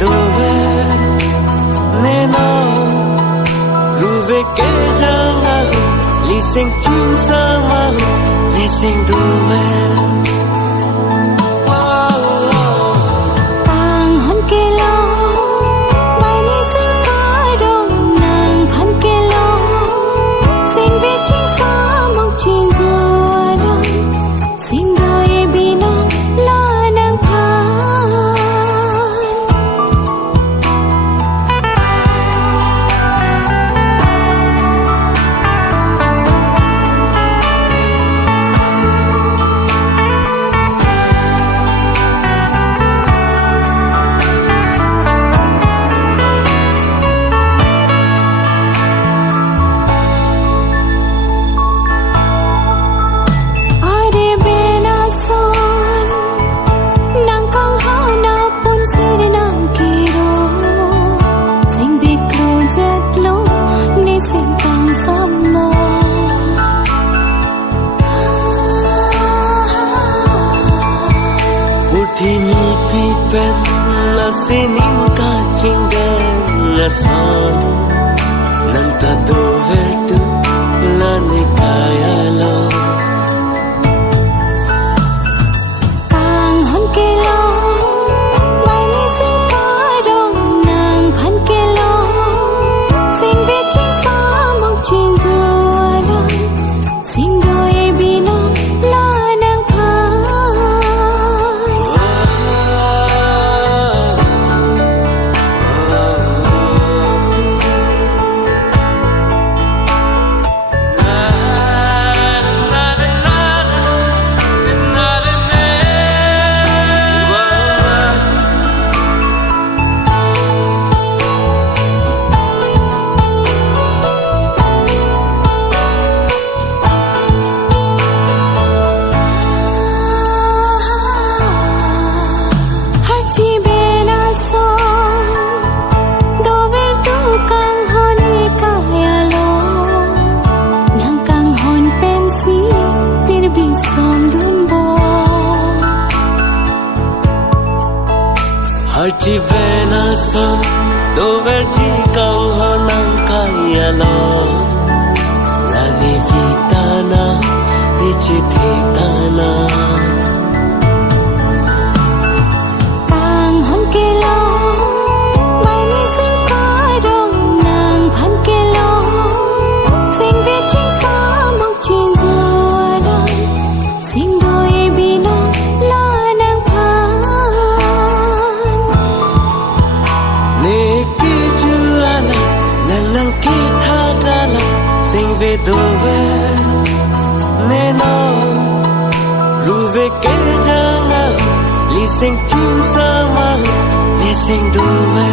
dove ne no ruve ke janga li sing chim sama li sing dove Tini pipen la sinin ka cinggan la son nanta dovertu la ne kaya lo kang hon ke lo mai ni sing ka dong nang phan ke lo sing ve chi sa mong chin ju lo sing doi bi no la nang Harchi bena son dover ti kang honang kaya lo la ni kitana ni chithitana kang hon ke lo mai ni sing ka dong nang phan ke lo sing ve chi sa mong chin ju lo sing doi bi no la nang neki juala nang kita gala sing ve dove ne no ruve ke janga li sing chim sama li sing dove